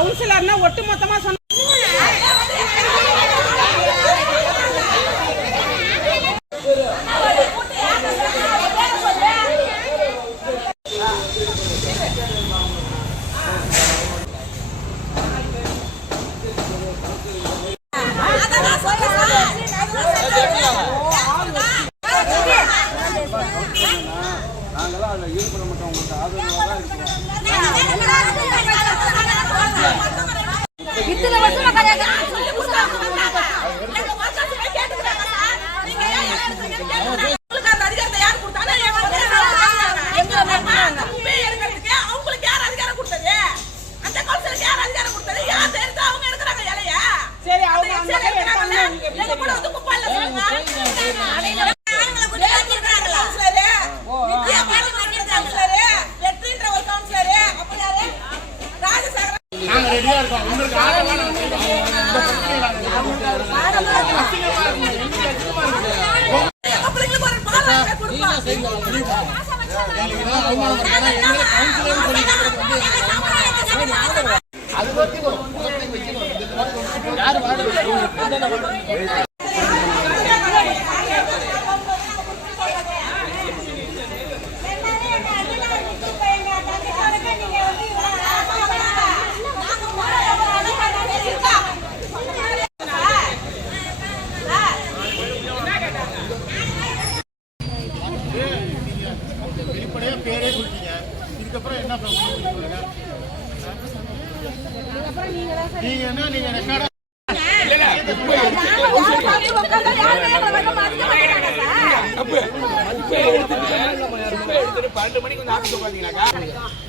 கவுன்சிலர்னா ஒட்டு மொத்தமா சொன்ன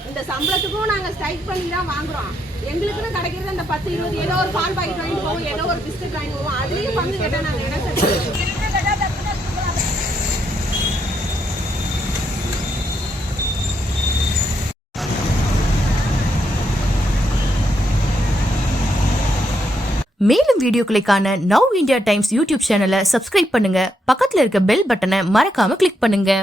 இந்த சம்பளத்துக்கும் நாங்க ஸ்ட்ரைக் பண்ணி தான் வாங்குறோம். எங்களுக்குன்னு கிடைக்கிறது அந்த 10-20 ஏதோ ஒரு பால் பாக்கெட் வாங்கிட்டு போவோம், ஏதோ ஒரு பிஸ்கட் வாங்கி போவோம். அதுலயும் பங்கு கேட்டா நாங்க என்ன செய்வோம்? மேலும் வீடியோக்களை காண நவ் இந்தியா டைம்ஸ் யூடியூப் சேனலை சப்ஸ்கிரைப் பண்ணுங்க. பக்கத்துல இருக்க பெல் பட்டனை மறக்காம கிளிக் பண்ணுங்க.